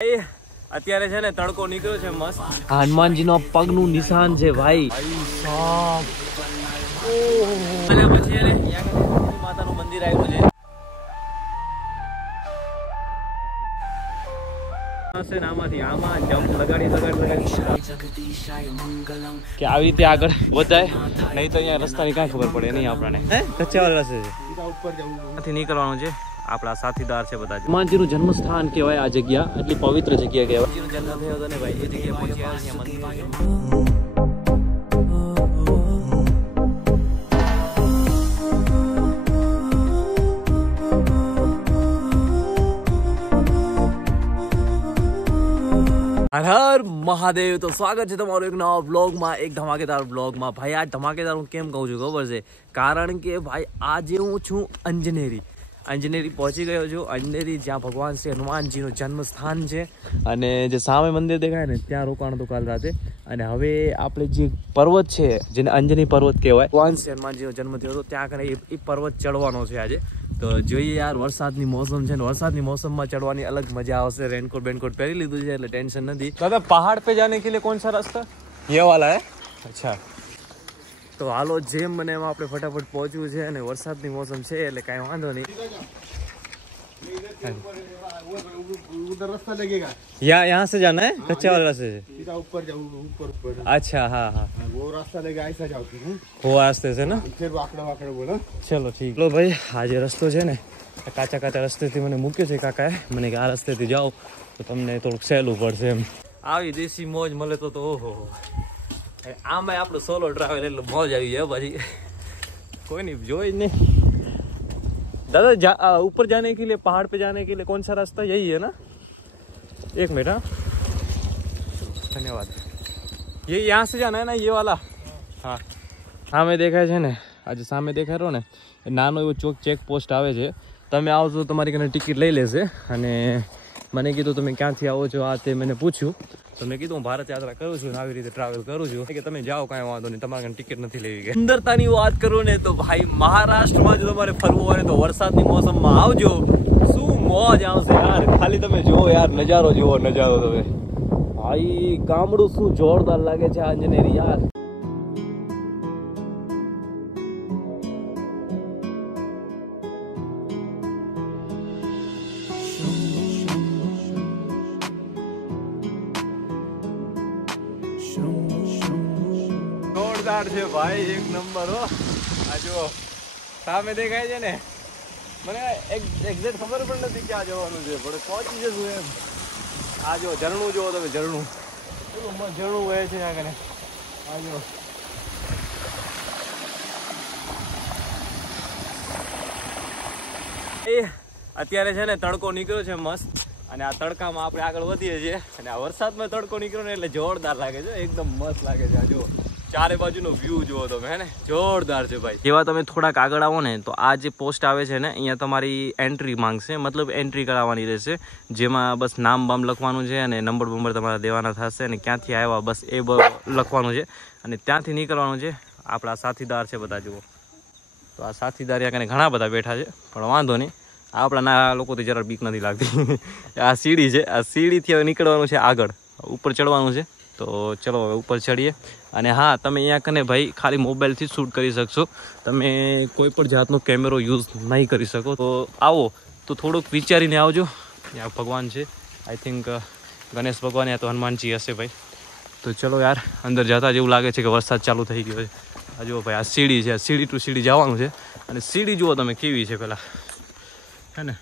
અત્યારે છે ને તડકો નીકળ્યો છે મસ્ત. હનુમાનજી નો પગનું નિશાન છે ભાઈ. અને પછી માતાનું મંદિર આવ્યું છે. આમાંથી આમાં જમ્પ લગાડી કે આવી રીતે આગળ વધાય નહીં તો અહીંયા રસ્તાની કાંઈ ખબર પડે નહીં આપણને. કચ્ચાવાળા રસ્તે છે, ત્યાંથી નીકળવાનું છે. આપણા સાથીદાર છે બધા. હનુમાનજીનું જન્મસ્થાન કહેવાય આ જગ્યા, એટલી પવિત્ર જગ્યા કહેવાય. જન્મ થયો હતો ને ભાઈ, એ જગ્યાએ પહોંચી આવ્યા મંદિર. હર હર મહાદેવ. તો સ્વાગત છે તમારું એક નવા બ્લોગમાં, એક ધમાકેદાર બ્લોગમાં. ભાઈ આ ધમાકેદાર હું કેમ કહું છું ખબર છે? કારણ કે ભાઈ આજે હું છું અંજનેરી પહોંચી ગયો છું. અંજનેરી જ્યાં ભગવાન શ્રી હનુમાનજીનું જન્મ સ્થાન છે અને જે સામે મંદિર દેખાય ને ત્યાં રોકાણ હતું કાલ રાતે. અને હવે આપણે જે પર્વત છે જેને અંજની પર્વત કહેવાય, ભગવાન શ્રી હનુમાનજીનો જન્મ થયો હતો ત્યાં આગળ એ પર્વત ચડવાનો છે આજે. તો જોઈએ યાર, વરસાદની મોસમ છે ને, વરસાદની મોસમમાં ચढ़વાની अलग मजा આવશે. रेनकोट बेनकोट पहरी લીધું છે એટલે ટેન્શન નથી. दादा पहाड़ पे जाने के लिए कौन सा रास्ता? ये वाला है. अच्छा, તો હાલો જેમ બને એમાં આપણે ફટાફટ પહોંચવું છે. અને વરસાદની મોસમ છે એટલે કાંઈ વાંધો નહીં. उधर रास्ता लगेगा, यहाँ से जाना है कच्चा वाला रास्ते से. सीधा ऊपर जाओ, ऊपर अच्छा हाँ हाँ, वो रास्ता लगेगा, ऐसा जाओ तुम, वो रास्ते से ना. फिर वाकड़ा वाकड़ा बोलो. चलो ठीक. लो भाई, આ જે રસ્તો છે ને કાચા રસ્તેથી મને મૂક્યો છે કાકાએ. મને કે આ રસ્તેથી જાઓ તો તમને થોડુંક સહેલું પડશે એમ. આવી દેશી મોજ મળે તો ઓહો. આમાં આપણું સોલો ટ્રાવેલ એટલે મોજ આવી જાય પછી. कोई नहीं, જોઈ नहीं. दादा ऊपर जाने के लिए, पहाड़ पे जाने के लिए कौन सा रास्ता? यही है ना? एक मिनट. हाँ धन्यवाद. ये यहाँ से जाना है ना, ये वाला? हाँ. સામે દેખાય છે ને, આજે સામે દેખાય રહ્યો ને, નાનો એવો ચોક ચેક પોસ્ટ આવે છે. તમે આવજો તમારી કને ટિકિટ લઈ લેશે. અને મને કીધું તમે ક્યાંથી આવો છો આ તે મને પૂછ્યું. તો મેં કીધું હું ભારત યાત્રા કરું છું ને આવી રીતે ટ્રાવેલ કરું છું. કે તમે જાઓ કાંઈ વાંધો નહીં, તમારે ટિકિટ નથી લેવી. કે સુંદરતાની વાત કરું ને તો ભાઈ મહારાષ્ટ્રમાં જો તમારે ફરવું હોય તો વરસાદની મોસમમાં આવજો. શું મોજ આવશે યાર. ખાલી તમે જુઓ યાર, નજારો જુઓ, નજારો તમે. ભાઈ ગામડું શું જોરદાર લાગે છે અંજનેરી યાર. જોરદાર છે ભાઈ, એક નંબર હો. આ જો સામે દેખાય છે ને, મને એક્ઝેક્ટ ખબર પણ નથી ક્યાં જવાનું છે, પણ પહોંચી જશું એમ. આ જો ઝરણું જુઓ તમે, ઝરણું ઝરણું વહે છે આગળ. આ જો અત્યારે છે ને તડકો નીકળ્યો છે મસ્ત. અને આ તડકામાં આપણે આગળ વધીએ છીએ. અને આ વરસાદમાં તડકો નીકળ્યો ને એટલે જોરદાર લાગે છે, એકદમ મસ્ત લાગે છે. આ જો ચારે બાજુનો વ્યૂ જુઓ તમે, હે ને, જોરદાર છે ભાઈ. જેવા તમે થોડાક આગળ આવો ને તો આ જે પોસ્ટ આવે છે ને, અહીંયા તમારી એન્ટ્રી માંગશે, મતલબ એન્ટ્રી કરાવવાની રહેશે. જેમાં બસ નામ બામ લખવાનું છે અને નંબર બંબર તમારા દેવાના થશે. અને ક્યાંથી આવ્યા બસ એ લખવાનું છે. અને ત્યાંથી નીકળવાનું છે. આપણા સાથીદાર છે બધા જુઓ. તો આ સાથીદાર યા ઘણા બધા બેઠા છે, પણ વાંધો નહીં, આપણા ના લોકોથી જરા બીક નથી લાગતી. આ સીડી છે, આ સીડીથી હવે નીકળવાનું છે, આગળ ઉપર ચડવાનું છે. તો ચલો હવે ઉપર ચડીએ. અને હા, તમે અહીંયા કને ભાઈ ખાલી મોબાઈલથી શૂટ કરી શકશો, તમે કોઈ પણ જાતનો કેમેરો યુઝ નહીં કરી શકો. તો આવો તો થોડુંક વિચારીને આવજો. ત્યાં ભગવાન છે, આઈ થિંક ગણેશ ભગવાન યા તો હનુમાનજી હશે ભાઈ. તો ચલો યાર, અંદર જતા જેવું લાગે છે કે વરસાદ ચાલુ થઈ ગયો છે. આ જુઓ ભાઈ, આ સીડી છે, સીડી ટુ સીડી જવાનું છે. અને સીડી જુઓ તમે કેવી છે પહેલાં, હે ને,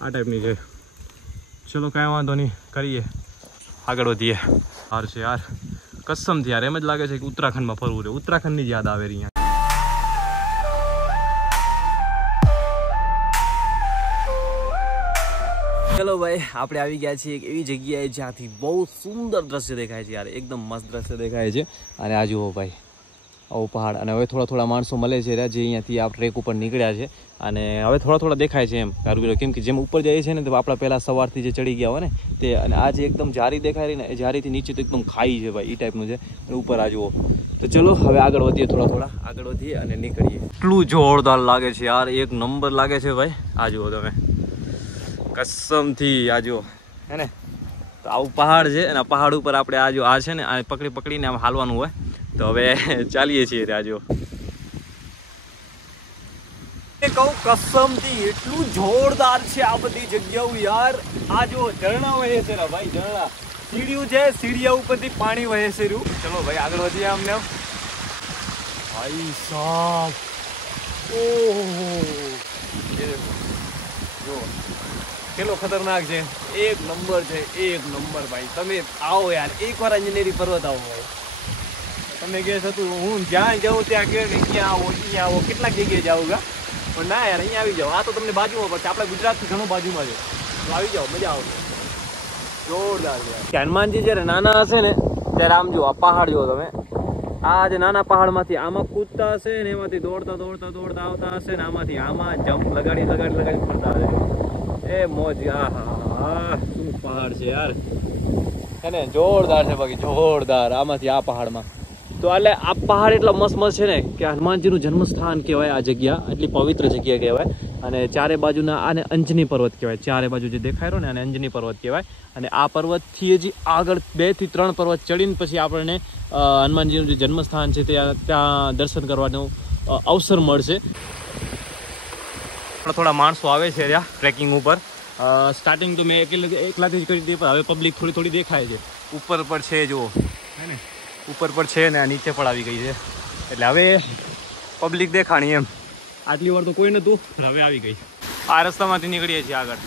આ ટાઈપની છે. ચલો કાંઈ વાંધો નહીં, કરીએ, આગળ વધીએ. હાર છે યાર, કસમથી યાર એમ જ લાગે છે કે ઉત્તરાખંડમાં ફરવું છે. ઉત્તરાખંડની જ યાદ આવે રહી. ચલો ભાઈ, આપણે આવી ગયા છીએ એક એવી જગ્યાએ જ્યાંથી બહુ સુંદર દ્રશ્ય દેખાય છે યાર, એકદમ મસ્ત દ્રશ્ય દેખાય છે. અને આ જુઓ ભાઈ, આવો પહાડ. અને હવે થોડા માણસો મળે છે જે અહીંયાથી આ ટ્રેક ઉપર નીકળ્યા છે. અને હવે થોડા દેખાય છે એમ કારુગીરો, કેમ કે જેમ ઉપર જાય છે ને તો આપણા પહેલાં સવારથી જે ચડી ગયા હોય ને તે. અને આ જે એકદમ જારી દેખાય રહી ને, એ જારીથી નીચે તો એકદમ ખાઈ છે ભાઈ, એ ટાઈપનું છે. અને ઉપર આ જુઓ. તો ચલો હવે આગળ વધીએ, થોડા આગળ વધીએ અને નીકળીએ. એટલું જોરદાર લાગે છે યાર, એક નંબર લાગે છે ભાઈ. આ જુઓ તમે, કસમથી આ જુઓ, હે ને, તો આવું પહાડ છે અને આ પહાડ ઉપર આપણે આ જો આ છે ને આ પકડીને આમ હાલવાનું હોય. તો હવે ચાલીએ છીએ ત્યાં જો કહું કસમથી એટલું જોરદાર છે આ બધી જગ્યાઓ યાર. આ જો ઝરણા વહે છે ને ભાઈ, ઝરણા સીડીઓ છે, સીડીયા ઉપરથી પાણી વહે છે રહ્યું. ચલો ભાઈ આગળ વધીએ અમને. ભાઈ સાહેબ ઓહો જો કેટલો ખતરનાક છે. એક નંબર છે, એક નંબર ભાઈ. તમે આવો યાર એકવાર અંજનેરી પર્વત આવો ભાઈ. તમે કહે હતું હું જ્યાં જાઉં ત્યાં કે અહીંયા આવો અહીંયા આવો, કેટલાક જગ્યાએ જાઉં ગા પણ ના યાર અહીંયા આવી જાઓ. આ તો તમને બાજુમાં પડશે, આપણા ગુજરાતથી ઘણું બાજુમાં છે. તો આવી જાઓ, મજા આવશે. જોરદાર છે. હનુમાનજી જ્યારે નાના હશે ને ત્યારે આમ જો આ પહાડ જો તમે, આ જે નાના પહાડમાંથી આમાં કૂદતા હશે ને એમાંથી દોડતા આવતા હશે ને આમાંથી આમાં જમ્પ લગાડી ફરતા હશે. એ મોજ. હા શું પહાડ છે યાર, અને જોરદાર છે બાકી જોરદાર. આમાંથી આ પહાડમાં તો એટલે આ પહાડ એટલા મસ્ત છે ને કે હનુમાનજીનું જન્મસ્થાન કહેવાય. આ જગ્યા એટલી પવિત્ર જગ્યા કહેવાય. અને ચારે બાજુના આને અંજની પર્વત કહેવાય. ચારે બાજુ જે દેખાય રહ્યો ને આને અંજની પર્વત કહેવાય. અને આ પર્વતથી હજી આગળ 2 થી 3 પર્વત ચડીને પછી આપણને હનુમાનજીનું જે જન્મસ્થાન છે ત્યાં દર્શન કરવાનો અવસર મળશે. થોડા માણસો આવે છે ત્યાં ટ્રેકિંગ ઉપર. સ્ટાર્ટિંગ તો મેં એકલાથી જ કરી હતી, પણ હવે પબ્લિક થોડી દેખાય છે. ઉપર પર છે જુઓ, હે ને ઉપર પર છે ને નીચે પણ આવી ગઈ છે. એટલે હવે પબ્લિક દેખાણી એમ. આટલી વાર તો કોઈ નહોતું, હવે આવી ગઈ. આ રસ્તામાંથી નીકળીએ છીએ આગળ.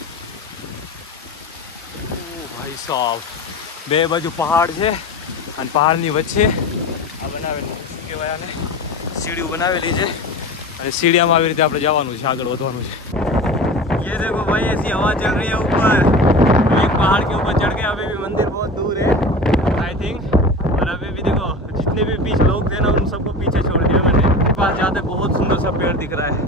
ભાઈ સાહેબ 2 બાજુ પહાડ છે અને પહાડની વચ્ચે આ બનાવેલું શું કહેવાય આને, સીડીઓ બનાવેલી છે. અને સીડીયામાં આવી રીતે આપણે જવાનું છે, આગળ વધવાનું છે. ये देखो भाई ऐसी हवा चल रही है ऊपर, एक पहाड़ के ऊपर चढ़ गए. अभी भी मंदिर बहुत दूर है आई थिंक. और अभी भी देखो जितने भी पीछे लोग थे ना उन सबको पीछे छोड़ दिया मैंने. पास जाते बहुत सुंदर सा पेड़ दिख रहा है.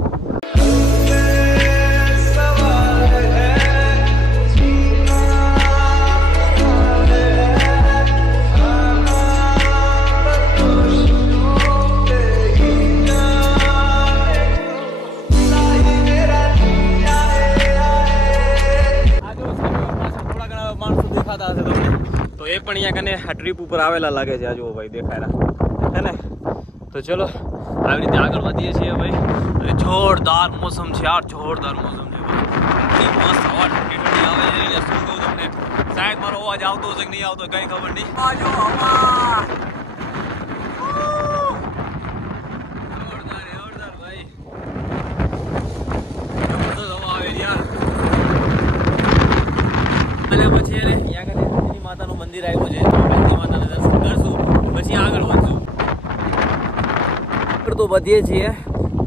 તો એ પણ અહીંયા કને આ ટ્રીપ ઉપર આવેલા લાગે છે. આ જુઓ ભાઈ દેખાયેલા હે ને. તો ચલો આવી રીતે આગળ વધીએ છીએ ભાઈ. અને જોરદાર મોસમ છે યાર, જોરદાર મોસમ છે ભાઈ. મસ્ત હવા ઠંડી આવે છે. શું કહું તમને, શાયદ મારો અવાજ આવતો હશે કે નહીં આવતો કઈ ખબર નહીં. જોરદાર ભાઈ, જબરદસ્ત હવા આવે યાર. અને પછી અહીંયા કને માતાનું મંદિર આવ્યું છે, માતાના દર્શન કરશું પછી આગળ વધશું. તો વધીએ છીએ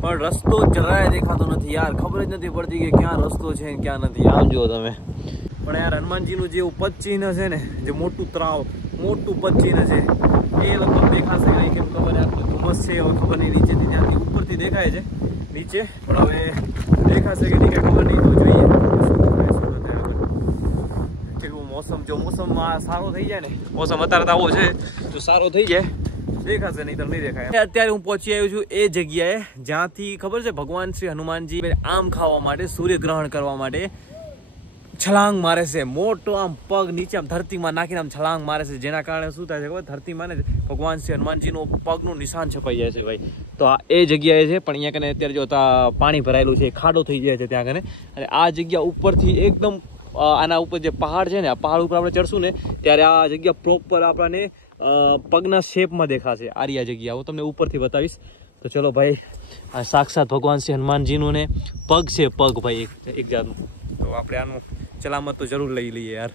પણ રસ્તો જરાય દેખાતો નથી યાર. ખબર જ નથી પડતી કે ક્યાં રસ્તો છે ને ક્યાં નથી. આમ જુઓ તમે. પણ યાર હનુમાનજીનું જે પદચિહ્ન છે ને, જે મોટું પદચિહ્ન છે એ લગભગ દેખાશે નહીં. કેમ ખબર આટલું ધુમ્મસ છે, હવે ખબર નહીં નીચેથી ત્યાંથી ઉપરથી દેખાય છે નીચે, પણ હવે દેખાશે કે નહીં ખબર નહીં. તો જોઈએ મોસમ, જો મોસમ સારો થઈ જાય ને, મોસમ અત્યારે તો આવો છે તો સારો થઈ જાય દેખાશે, નહીં તો નહીં દેખાય. અત્યારે હું પહોંચી આવ્યો છું એ જગ્યાએ જ્યાંથી ખબર છે ભગવાન શ્રી હનુમાનજી આમ ખાવા માટે, સૂર્યગ્રહણ કરવા માટે છલાંગ મારે છે. મોટો આમ પગ નીચે આમ ધરતીમાં નાખીને આમ છલાંગ મારે છે. જેના કારણે શું થાય છે ખબર, ધરતીમાં ને ભગવાન શ્રી હનુમાનજીનું પગનું નિશાન છપાઈ જાય છે ભાઈ. તો આ એ જગ્યાએ છે. પણ અહીંયા કને અત્યારે જો પાણી ભરાયેલું છે, ખાડો થઈ જાય છે ત્યાં કને. અને આ જગ્યા ઉપરથી એકદમ આના ઉપર જે પહાડ છે ને, આ પહાડ ઉપર આપણે ચડશું ને ત્યારે આ જગ્યા પ્રોપર આપણને પગના શેપમાં દેખાશે. આ જગ્યા હું તમને ઉપરથી બતાવીશ. તો ચલો ભાઈ, આ સાક્ષાત ભગવાન શ્રી હનુમાનજીનું ને પગ છે, પગ ભાઈ એક જાતનું. તો આપણે આનું ચલામત તો જરૂર લઈ લઈએ યાર.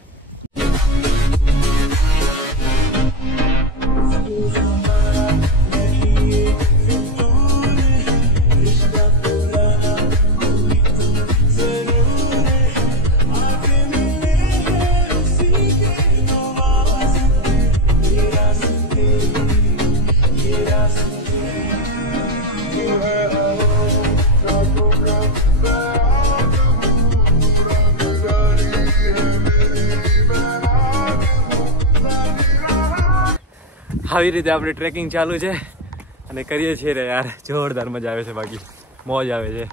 આવી રીતે આપણે ટ્રેકિંગ ચાલુ છે અને કરીએ છીએ રે યાર. જોરદાર મજા આવે છે, બાકી મોજ આવે છે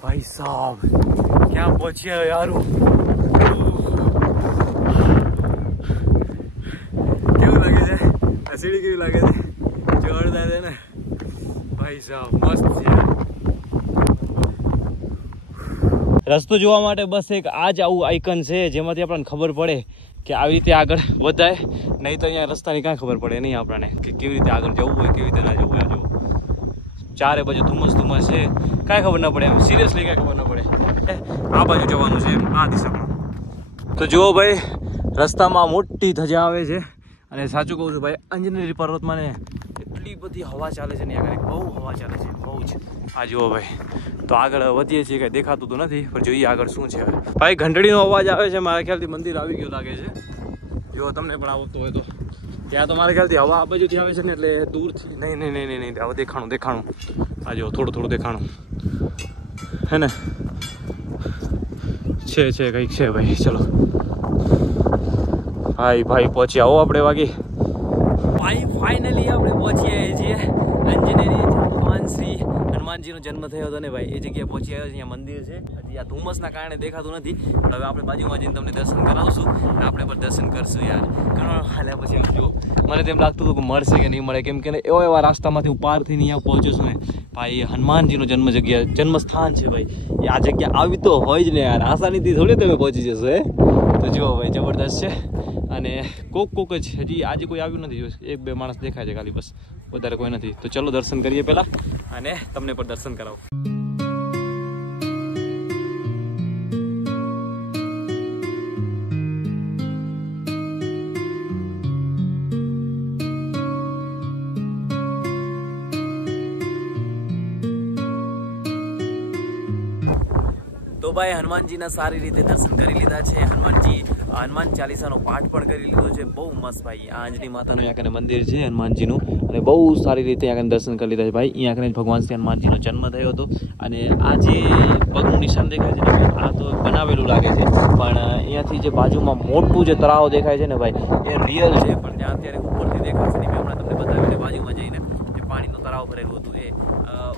ભાઈ સાહેબ. ક્યાં પહોંચ્યા યાર, સીડી કેવી લાગે છે? જોરદાર છે ને ભાઈ સાહેબ, મસ્ત છે. રસ્તો જોવા માટે બસ એક આ જ આવું આઇકન છે જેમાંથી આપણને ખબર પડે કે આવી રીતે આગળ વધાય, નહીં તો અહીંયા રસ્તાની કાંઈ ખબર પડે નહીં આપણને કે કેવી રીતે આગળ જવું હોય, કેવી રીતે ના જવું હોય. જો ચારે બાજુ ધુમ્મસ છે, કાંઈ ખબર ના પડે એમ, સિરિયસલી કાંઈ ખબર ના પડે. આ બાજુ જવાનું છે એમ, આ દિશામાં. તો જુઓ ભાઈ, રસ્તામાં મોટી ધજા આવે છે અને સાચું કહું છું ભાઈ, અંજનેરી પર્વતમાં ને એટલી બધી હવા ચાલે છે ને, આગળ બહુ હવા ચાલે છે, બહુ જ. આ જુઓ ભાઈ, તો આગળ વધીએ છીએ, કંઈ દેખાતું તો નથી, પણ જોઈએ આગળ શું છે. ભાઈ ઘંટડીનો અવાજ આવે છે, મારા ખ્યાલથી મંદિર આવી ગયું લાગે છે. જો તમને પણ આવતો હોય તો ત્યાં તો મારા ખ્યાલથી હવા આ બાજુથી આવે છે ને, એટલે દૂરથી નહીં હવે દેખાણું. આ જો થોડું દેખાણું હે ને, છે કંઈક છે ભાઈ. ચલો ભાઈ પહોંચ્યા હો આપણે ભાઈ ફાઇનલી આપણે પહોંચી આવ્યા છીએ અંજનેરી. ભગવાન શ્રી હનુમાનજીનો જન્મ થયો હતો ને ભાઈ, એ જગ્યાએ પહોંચી આવ્યો છે. અહીંયા મંદિર છે, હજી આ ધુમ્મસના કારણે દેખાતું નથી, પણ હવે આપણે બાજુમાં જઈને તમને દર્શન કરાવશું અને આપણે પણ દર્શન કરશું યાર. ઘણો હાલ્યા પછી આમ જો મને તેમ લાગતું હતું કે મળશે કે નહીં મળે, કેમ કે એવા રાસ્તામાંથી હું પાર થઈને અહીંયા પહોંચ્યો છું ને ભાઈ. હનુમાનજીનો જન્મ સ્થાન છે ભાઈ, આ જગ્યા આવી તો હોય જ ને યાર, આસાનીથી થોડી તમે પહોંચી જશો હે. તો જુઓ ભાઈ, જબરદસ્ત છે. અને કોક જ હજી આજે કોઈ આવ્યું નથી, એક બે માણસ દેખાય છે ખાલી, બસ વધારે કોઈ નથી. તો ચલો દર્શન કરીએ પહેલા અને તમને પણ દર્શન કરાવો. તો ભાઈ હનુમાનજીના સારી રીતે દર્શન કરી લીધા છે. હનુમાન ચાલીસાનો પાઠ પણ કરી લીધો છે. બહુ મસ્ત ભાઈ. આ આંજણી માતાનું અહીંયા કને મંદિર છે હનુમાનજીનું, અને બહુ સારી રીતે અહીંયા દર્શન કરી લીધા છે ભાઈ. અહીંયા કને ભગવાન શ્રી હનુમાનજીનો જન્મ થયો હતો. અને આ જે પગનું નિશાન દેખાય છે ને, આ તો બનાવેલું લાગે છે, પણ અહીંયાથી જે બાજુમાં મોટું જે તળાવ દેખાય છે ને ભાઈ, એ રિયલ છે. પણ જ્યાં અત્યારે ઉપરથી દેખાશે ને, મેં હમણાં તમને બતાવીને બાજુમાં જઈને જે પાણીનો તળાવ ભરેલું હતું, એ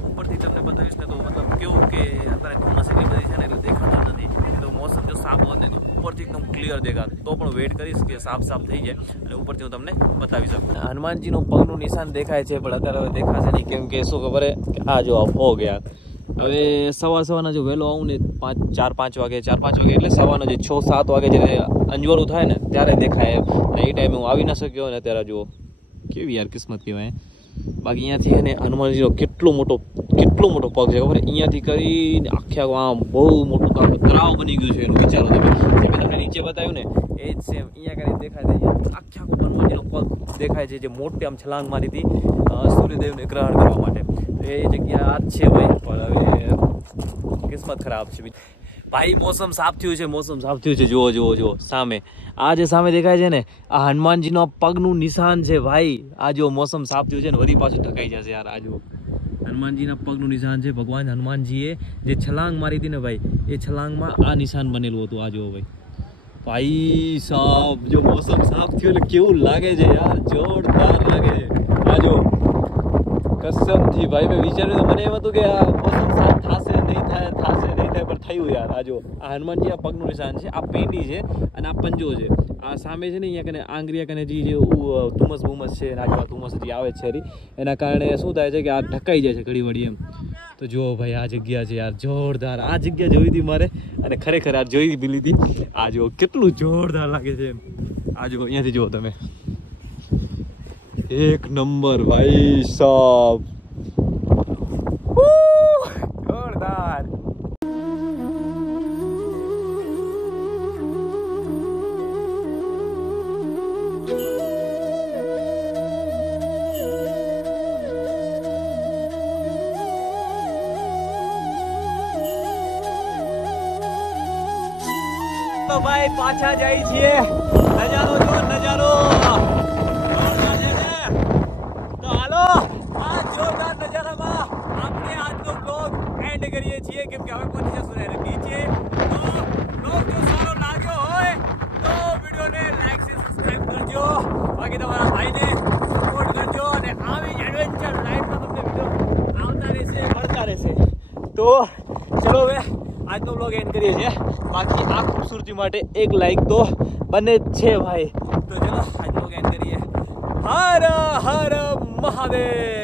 ઉપરથી તમને બતાવીશ ને તો મતલબ કેવું કે અત્યારે ધુમ્મસ એટલી બધી છે ને, એટલે દેખાતું નથી. તો મોસમ જો સાફ હોત ને તો ઉપરથી એકદમ ક્લિયર દેખાત. તો પણ વેઇટ કરીશ કે સાફ થઈ જાય અને ઉપરથી હું તમને બતાવી શકું. હનુમાનજીનું પગનું નિશાન દેખાય છે, પણ અત્યારે હવે દેખાશે નહીં, કેમ કે શું ખબર આ જો હો ગયા. હવે સવારના જો વહેલો આવું ને 4-5 વાગે એટલે સવારના જે 6-7 વાગે જ્યારે અંજવાળું થાય ને ત્યારે દેખાય. અને એ ટાઈમે હું આવી ના શક્યો ને અત્યારે જુઓ કેવી યાર કિસ્મત કહેવાય. બાકી અહીંયાથી એને હનુમાનજીનો કેટલો મોટો પગ છે ખબર. અહીંયાથી કરીને આખા આમ બહુ મોટું તળાવ બની ગયું છે એનું. વિચારો તમે, જે મેં તમને નીચે બતાવ્યું ને એ જ સેમ અહીંયા કરીને દેખાય છે. આખા હનુમાનજીનો પગ દેખાય છે, જે મોટી આમ છલાંગ મારી હતી સૂર્યદેવને ગ્રહણ કરવા માટે. એ જગ્યા આ જ છે ભાઈ, પણ હવે કિસ્મત ખરાબ છે ભાઈ. મોસમ સાફ થયું છે. જુઓ સામે આ જે સામે દેખાય છે ને, આ હનુમાનજીનો પગનું નિશાન છે ભાઈ. આ જો મોસમ સાફ થયું છે ને, વળી પાછું ઢકાઈ જશે યાર. આ જો હનુમાનજીના પગનું નિશાન છે. ભગવાન હનુમાનજીએ જે છલાંગ મારી હતી ને ભાઈ, એ છલાંગમાં આ નિશાન બનેલું હતું. આ જુઓ ભાઈ સાહેબ, જો મોસમ સાફ થયું એટલે કેવું લાગે છે યાર, જોરદાર લાગે છે. આ જો કસમથી ભાઈ, મેં વિચાર્યું તો મને એમ હતું કે આ મોસમ સાફ થશે નહીં થાય, પણ થયું યાર. આ જો આ હનુમાનજીના પગનું નિશાન છે, આ પેંડી છે અને આ પંજો છે. આ સામે છે ને અહીંયા કને આંગળીયા કને જે ધુમ્મસ છે, આ ધુમ્મસ જે આવે છે એના કારણે શું થાય છે કે આ ઢકાઈ જાય છે ઘડી વળી એમ. તો જુઓ ભાઈ, આ જગ્યા છે યાર જોરદાર. આ જગ્યા જોઈ હતી મારે, અને ખરેખર આ જોઈ બી લીધી. આ જુઓ કેટલું જોરદાર લાગે છે એમ. આ જુઓ અહીંયાથી જુઓ તમે, એક નંબર ભાઈ સાહેબ, જોરદાર. તો ભાઈ પાછા જાય છીએ. નજારો જો નજારો, તો હાલો આ જોરદાર નજારામાં આપણે આજનો બ્લોગ એન્ડ કરીએ છીએ, કેમ કે હવે પહોંચી જશું ને નીચે. તો બ્લોગ જો સારો લાગ્યો હોય તો વિડીયોને લાઈક છે, સબસ્ક્રાઈબ કરજો. બાકી તમારા ભાઈને સપોર્ટ કરજો, અને આવી જ એડવેન્ચર લાઈફમાં તમને વિડીયો આવતા રહેશે, મળતા રહેશે. તો ચલો હવે આજનો બ્લોગ એન્ડ કરીએ છીએ. બાકી આ ખૂબસૂરતી માટે એક લાઈક તો બને જ છે ભાઈ. તો ચલો આજનો બ્લોગ એન્ડ કરીએ. હર હર મહાદેવ.